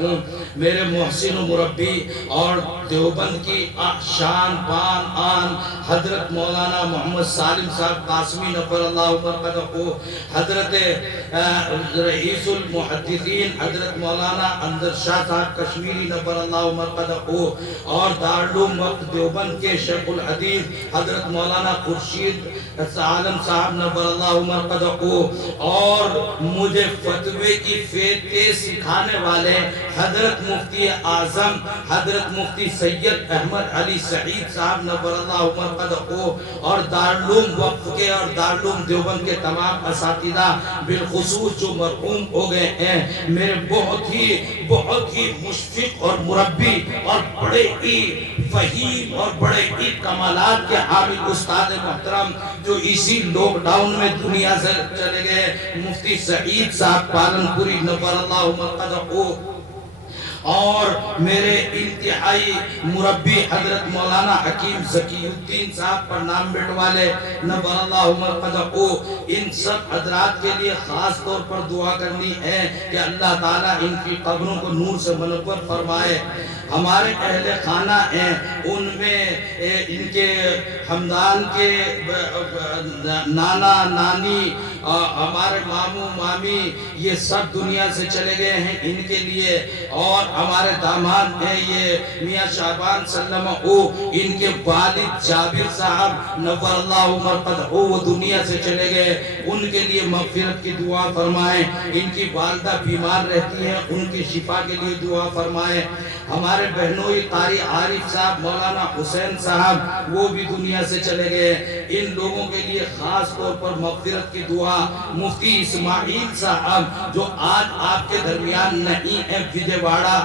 ہوں میرے محسن و مربی اور دیوبند کی شان بان آن حضرت مولانا محمد سالم صاحب قاسمی نفر اللہ مرقدہ، حضرت رئیس المحدثین حضرت مولانا انظر شاہ صاحب کشمیری نفر اللہ مرقدہ، اور دارالعلوم وقت دیوبند کے شیخ الحدیث حضرت مولانا خورشید عالم صاحب نفر اللہ مرقدہ، اور مجھے فتوے کی فیتے سکھانے والے حضرت مفتی اعظم حضرت مفتی سید احمد علی سعید صاحب نفر اللہ مرقدہ، اور دارالعلوم وقف کے اور دارالعلوم دیوبند کے تمام اساتذہ بالخصوص جو مرحوم ہو گئے ہیں، میرے بہت ہی مشفق اور مربی اور بڑے ہی فہیم اور بڑے ہی کمالات کے حامل استاد محترم جو اسی لاک ڈاؤن میں دنیا سے چلے گئے، مفتی سعید صاحب پالن پوری نفر اللہ مرقدہ، اور میرے انتہائی مربی حضرت مولانا حکیم ذکی الدین صاحب پر نام بٹوالے نفر اللہ مرقدہ، ان سب حضرات کے لیے خاص طور پر دعا کرنی ہے کہ اللہ تعالیٰ ان کی قبروں کو نور سے منور فرمائے۔ ہمارے اہل خانہ ہیں، ان میں ان کے خاندان کے نانا نانی ہمارے ماموں مامی یہ سب دنیا سے چلے گئے ہیں، ان کے لیے، اور ہمارے داماد ہیں یہ میاں شعبان سلمہ، ان کے والد جابر صاحب نفر اللہ مرقدہ وہ دنیا سے چلے گئے، ان کے لیے مغفرت کی دعا فرمائیں۔ ان کی والدہ بیمار رہتی ہیں، ان کی شفا کے لیے دعا فرمائیں۔ ہمارے بہنوئی قاری عارف صاحب مولانا حسین صاحب وہ بھی دنیا سے چلے گئے، ان لوگوں کے لیے خاص طور پر مغفرت کی دعا۔ مفتی اسماعیل صاحب جو آج آپ کے درمیان نہیں ہیں، وجے واڑہ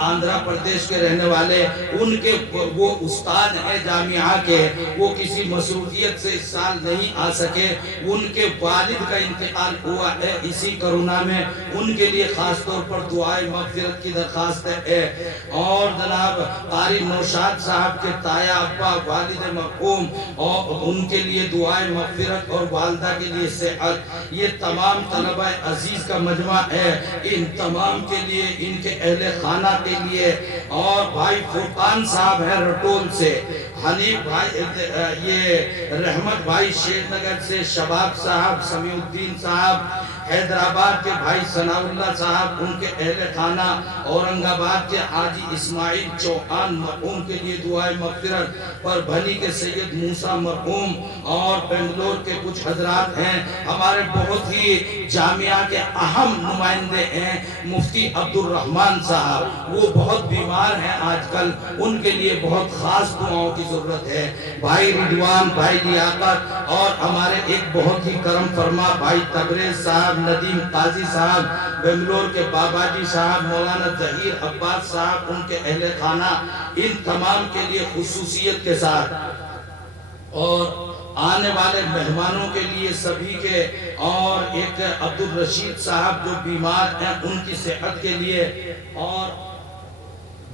آندھرا پردیش کے رہنے والے، ان کے وہ استاد ہیں جامعہ کے، وہ کسی مصروفیت سے اس سال نہیں آ سکے، ان کے والد کا انتقال ہوا ہے اسی کرونا میں، ان کے لیے خاص طور پر دعائے مغفرت کی درخواست ہے۔ اور جناب قاری نوشاد صاحب کے تایا ابا والد مرحوم، اور ان کے لیے دعائے مغفرت اور والدہ کے لیے صحت، یہ تمام طلبہ عزیز کا مجمع ہے، ان تمام کے لیے، ان کے اہل خانہ کے لیے، اور بھائی فرقان صاحب ہیں رٹول سے، حنیف بھائی یہ رحمت بھائی شیر نگر سے، شباب صاحب سمیع الدین صاحب حیدرآباد کے بھائی ثناء اللہ صاحب ان کے اہل خانہ، اورنگ آباد کے حاجی اسماعیل چوہان مرحوم کے لیے دعائے مغفرت، پر بھنی کے سید موسیٰ مرحوم، اور بنگلور کے کچھ حضرات ہیں، ہمارے بہت ہی جامعہ کے اہم نمائندے ہیں مفتی عبد الرحمن صاحب، وہ بہت بیمار ہیں آج کل، ان کے لیے بہت خاص دعاؤں کی ضرورت ہے۔ بھائی رضوان بھائی لیاقت، اور ہمارے ایک بہت ہی کرم فرما بھائی تبریز صاحب، ندیم قاضی صاحب بنگلور کے، بابا جی صاحب مولانا ظہیر عباس صاحب ان کے اہل خانہ، ان تمام کے لیے خصوصیت کے ساتھ، اور آنے والے مہمانوں کے لیے سبھی کے، اور ایک عبد الرشید صاحب جو بیمار ہیں ان کی صحت کے لیے، اور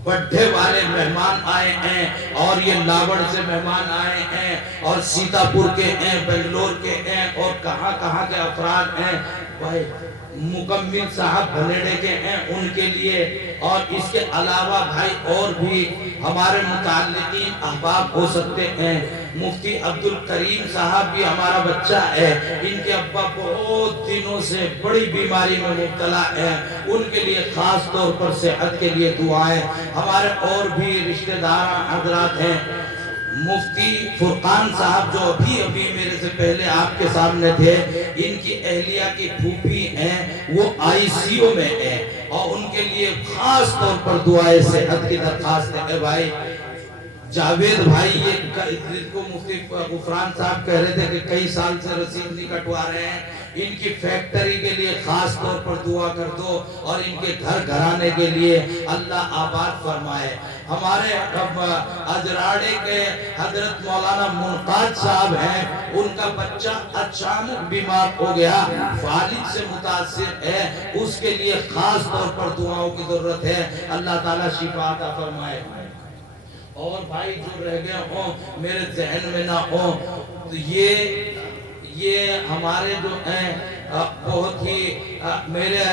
بڑھے والے مہمان آئے ہیں، اور یہ لاوڑ سے مہمان آئے ہیں، اور سیتا پور کے ہیں، بنگلور کے ہیں، اور کہاں کہاں کے افراد ہیں، بھائی مکمل صاحب بھنیڑے کے ہیں ان کے لیے، اور اس کے علاوہ بھائی اور بھی ہمارے متعلقین احباب ہو سکتے ہیں۔ مفتی عبد الکریم صاحب بھی ہمارا بچہ ہے، ان کے ابا بہت دنوں سے بڑی بیماری میں مبتلا ہے، ان کے لیے خاص طور پر صحت کے لیے دعائیں۔ ہمارے اور بھی رشتہ دار حضرات ہیں، مفتی فرقان صاحب جو ابھی میرے سے پہلے آپ کے سامنے تھے، ان کی اہلیہ کی پھوپھی ہیں، وہ آئی سی او میں ہیں، اور ان کے لیے خاص طور پر دعائیں صحت کی درخواست ہے۔ بھائی جاوید بھائی یہ کو مفتی غفران صاحب کہہ رہے تھے کہ کئی سال سے رسید نہیں کٹوا رہے ہیں، ان کی فیکٹری کے لیے خاص طور پر دعا کر دو، اور ان کے گھر گھرانے کے لیے اللہ آباد فرمائے۔ ہمارے اجراڑے کے حضرت مولانا منقاد صاحب ہیں، ان کا بچہ اچانک بیمار ہو گیا، والد سے متاثر ہے، اس کے لیے خاص طور پر دعاؤں کی ضرورت ہے، اللہ تعالیٰ شفا عطا فرمائے۔ اور بھائی جو رہ گئے ہوں میرے ذہن میں نہ ہوں، تو یہ ہمارے جو ہیں بہت ہی میرے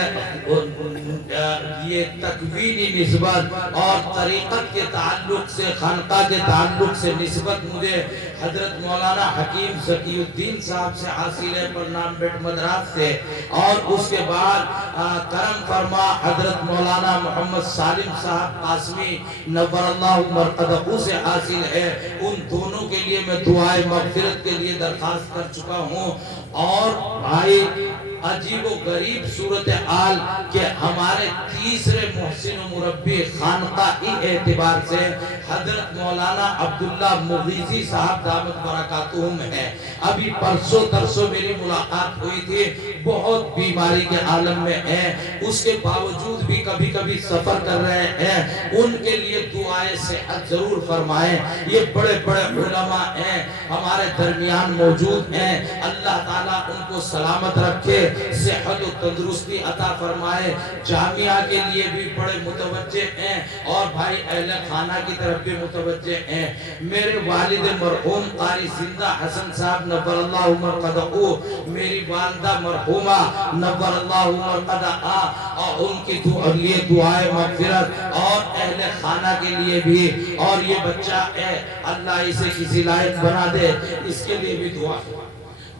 یہ تکوینی نسبت اور طریقت کے تعلق سے، خانقاہ کے تعلق سے نسبت مجھے حضرت مولانا حکیم سقی الدین صاحب سے حاصل ہے، پرنام بیٹ مدراس سے، اور اس کے بعد کرم فرما حضرت مولانا محمد سالم صاحب قاسمی نور اللہ مرقدہ سے حاصل ہے۔ ان دونوں کے لیے میں دعائے مغفرت کے لیے درخواست کر چکا ہوں۔ اور بھائی عجیب و غریب صورتحال کہ ہمارے تیسرے محسن و مربی خانقاہی اعتبار سے حضرت مولانا عبداللہ مغیثی صاحب دامت برکاتہم ہے۔ ابھی پرسوں ترسوں میری ملاقات ہوئی تھی، بہت بیماری کے عالم میں ہیں، اس کے باوجود بھی کبھی کبھی سفر کر رہے ہیں۔ ان کے لیے دعائیں صحت ضرور فرمائیں۔ یہ بڑے بڑے علماء ہیں، ہمارے درمیان موجود ہیں، اللہ تعالیٰ ان کو سلامت رکھے، صحت و تندرستی عطا فرمائے۔ جامعہ کے لیے بھی بڑے متوجہ ہیں اور بھائی اہل خانہ کی طرف بھی متوجہ ہیں۔ میرے والد مرحوم قاری زندہ حسن صاحب نور اللہ مرقدہ، میری والدہ مرحومہ نور اللہ مرقدہ، اور ان کی لیے دعائے مغفرت، اور اہل خانہ کے لیے بھی، اور یہ بچہ ہے اللہ اسے کسی لائق بنا دے، اس کے لیے بھی دعا۔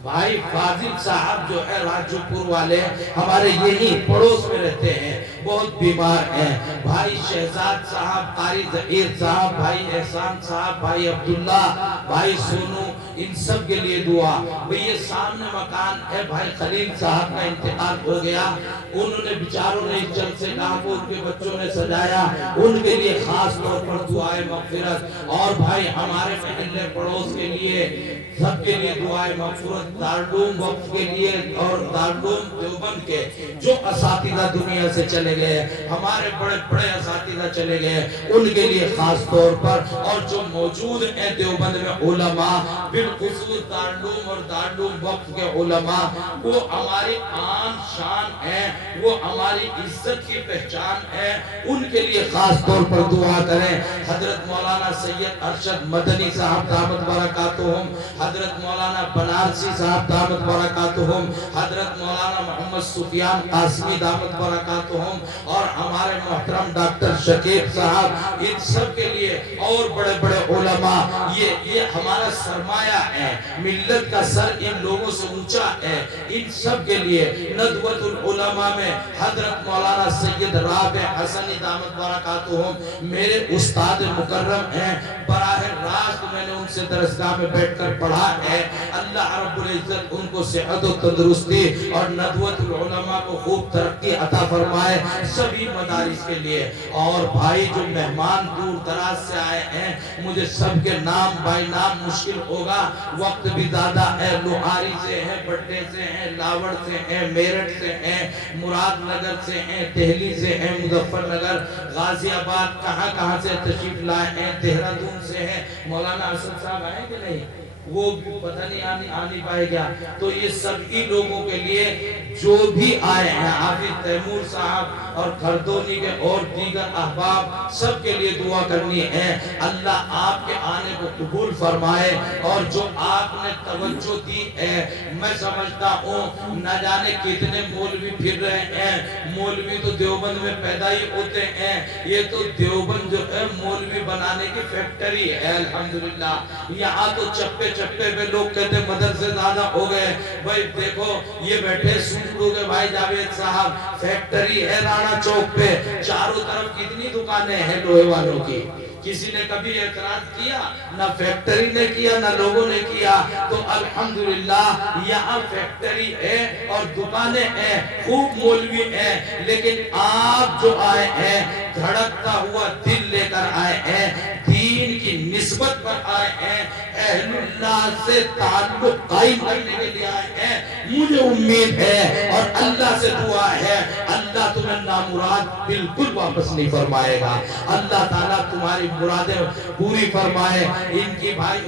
بھائی فاضل صاحب جو ہے راجو پور والے، ہمارے یہی پڑوس میں رہتے ہیں، بہت بیمار ہیں۔ بھائی شہزاد صاحب، قاری ظہیر صاحب، بھائی احسان صاحب، بھائی عبداللہ، بھائی سونو، ان سب کے لیے دعا۔ بھئی یہ سامنے مکان ہے، بھائی خلیل صاحب کا انتقال ہو گیا، انہوں نے بیچاروں نے اس جلسے کہا کو ان کے بچوں نے سجایا، ان کے لیے خاص طور پر دعائے مغفرت، اور بھائی ہمارے محلے پڑوس کے لیے سب کے لیے دعائے مغفرت، دارالعلوم وقف کے لیے اور دارالعلوم دیوبند کے جو اساتذہ دنیا سے چلے گئے، ہمارے بڑے بڑے اساتذہ چلے گئے، ان کے لیے خاص طور پر، اور جو موجود ہیں دیوبند میں علماء، بالخصوص دارالعلوم اور دارالعلوم وقف کے علماء، وہ ہماری آن شان ہیں، وہ ہماری عزت کی پہچان ہے، ان کے لیے خاص طور پر دعا کریں۔ حضرت مولانا سید ارشد مدنی صاحب دامت برکاتہم، حضرت مولانا بنارسی صاحب دامت برکاتہم، حضرت مولانا محمد سفیان قاسمی دامت برکاتہم، اور ہمارے محترم ڈاکٹر شکیب صاحب، ان سب کے لیے، اور بڑے بڑے علماء، یہ ہمارا سرمایہ ہے، ملت کا سر ان لوگوں سے اونچا ہے، ان سب کے لیے ندوۃ العلماء میں حضرت مولانا سید رابع حسنی دامت برکاتہم میرے استاد مکرم ہیں، براہ راست میں نے ان سے درسگاہ میں بیٹھ کر پڑھا ہے۔ اللہ رب العزت ان کو صحت و تندرستی اور ندوۃ العلماء کو خوب ترقی عطا فرمائے، سبھی مدارس کے لیے۔ اور بھائی جو مہمان دور دراز سے آئے ہیں، مجھے سب کے نام بائی نام مشکل ہوگا، وقت بھی زیادہ ہے، لوہاری سے ہیں، بٹے سے ہیں، لاوڑ سے ہیں، میرٹھ سے ہیں، مراد نگر سے ہیں، دہلی سے ہیں، مظفر نگر، غازی آباد، کہاں کہاں سے تشریف لائے ہیں، دہرادون سے ہیں۔ مولانا اسد صاحب آئے کہ نہیں؟ وہ بھی پتہ نہیں آنی پائے گا۔ تو یہ سبھی لوگوں کے لیے جو بھی آئے ہیں، حافظ تیمور صاحب اور کھردونی کے اور دیگر احباب، سب کے لیے دعا کرنی ہے۔ اللہ آپ کے آنے کو قبول فرمائے، اور جو آپ نے توجہ دی ہے، میں سمجھتا ہوں نہ جانے کتنے مولوی پھر رہے ہیں، مولوی تو دیوبند میں پیدا ہی ہوتے ہیں، یہ تو دیوبند جو ہے مولوی بنانے کی فیکٹری ہے، الحمدللہ۔ یہاں تو چپے چپے پہ لوگ کہتے مدرسے زیادہ ہو گئے، بھائی دیکھو یہ بیٹھے سنٹو کے بھائی جاوید صاحب، فیکٹری ہے رانا چوک پہ، چاروں طرف کتنی دکانیں ہیں لوہے والوں کی، کسی نے کبھی اعتراض کیا؟ نہ فیکٹری نے کیا، نہ لوگوں نے کیا۔ تو الحمدللہ یہاں فیکٹری ہے اور دکانیں ہیں، خوب مولوی ہیں، لیکن آپ جو آئے ہیں دھڑکتا ہوا دل لے کر آئے ہیں، دین کی نسبت پر آئے ہیں، اہل اللہ سے تعلق قائم کرنے کے لیے آئے ہیں۔ مجھے امید ہے اور اللہ سے دعا ہے، اللہ تمہیں نامراد بالکل واپس نہیں فرمائے گا، اللہ تعالیٰ تمہاری مرادیں پوری فرمائے۔ ان کی بھائی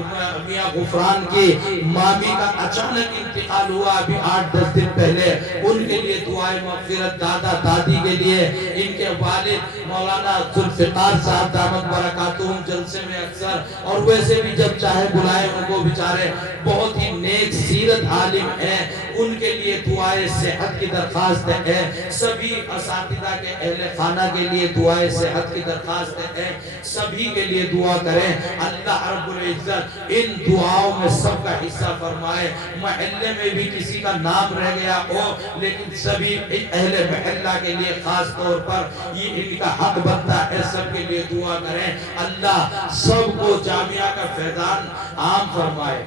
میاں غفران کی مامی کا اچانک انتقال ہوا ابھی 8-10 دن پہلے، ان کے لیے دعائے مغفرت، دادا دادی کے لیے، ان کے والد مولانا ذوالفقار صاحب دامت برکاتہم جلسے میں اکثر اور ویسے بھی جب چاہے بلا بلائے ان کو بیچارے بہت ہی نیک سیرت عالم ہیں، ان کے لیے دعائے صحت کی درخواست ہے، سبھی اساتذہ کے اہل خانہ کے لیے دعائے صحت کی درخواست ہے، سبھی کے لیے دعا کریں اللہ رب العزت ان دعاؤں میں سب کا حصہ فرمائے۔ محلے میں بھی کسی کا نام رہ گیا ہو لیکن سبھی اہل محلہ کے لیے خاص طور پر یہ ان کا حق بنتا ہے، سب کے لیے دعا کریں اللہ سب کو جامعہ کا فیضان عام فرمائے۔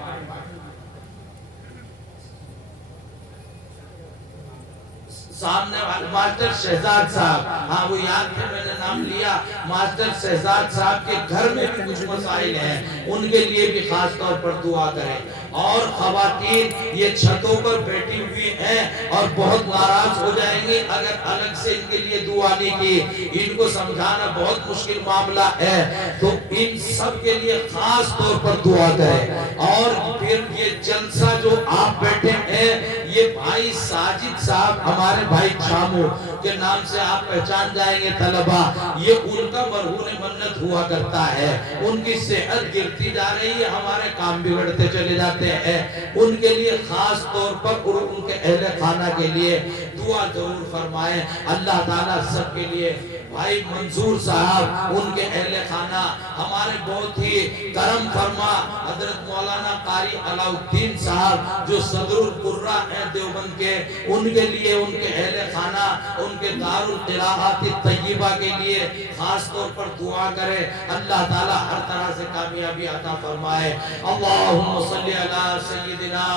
سامنے ماسٹر شہزاد صاحب، ہاں وہ یاد تھے میں نے نام لیا، ماسٹر شہزاد صاحب کے گھر میں بھی کچھ مسائل ہیں، ان کے لیے بھی خاص طور پر دعا کریں۔ اور خواتین یہ چھتوں پر بیٹھی ہوئی ہیں اور بہت ناراض ہو جائیں گے اگر الگ سے ان کے لیے دعا نہیں کی، ان کو سمجھانا بہت مشکل معاملہ ہے، تو ان سب کے لیے خاص طور پر دعا کریں۔ اور پھر یہ جلسہ جو آپ بیٹھے ہیں یہ بھائی ساجد صاحب ہمارے بھائی شامو کے نام سے آپ پہچان جائیں گے طلبہ، یہ ان کا مرہون منت ہوا کرتا ہے، ان کی صحت گرتی جا رہی ہے، ہمارے کام بگڑتے چلے جاتے ہیں، ان کے لیے خاص طور پر اور ان کے اہل خانہ کے لیے دعا ضرور فرمائیں۔ اللہ تعالیٰ سب کے لیے بھائی منظور صاحب ان کے اہل خانہ ہمارے بہت ہی کرم فرما حضرت مولانا قاری علاء الدین صاحب جو صدر القرہ ہیں دیوبند کے، ان کے لیے ان کے اہل خانہ ان کے دار القراءات طیبہ کے لیے خاص طور پر دعا کرے، اللہ تعالی ہر طرح سے کامیابی عطا فرمائے۔ اللہم صلی علی سیدنا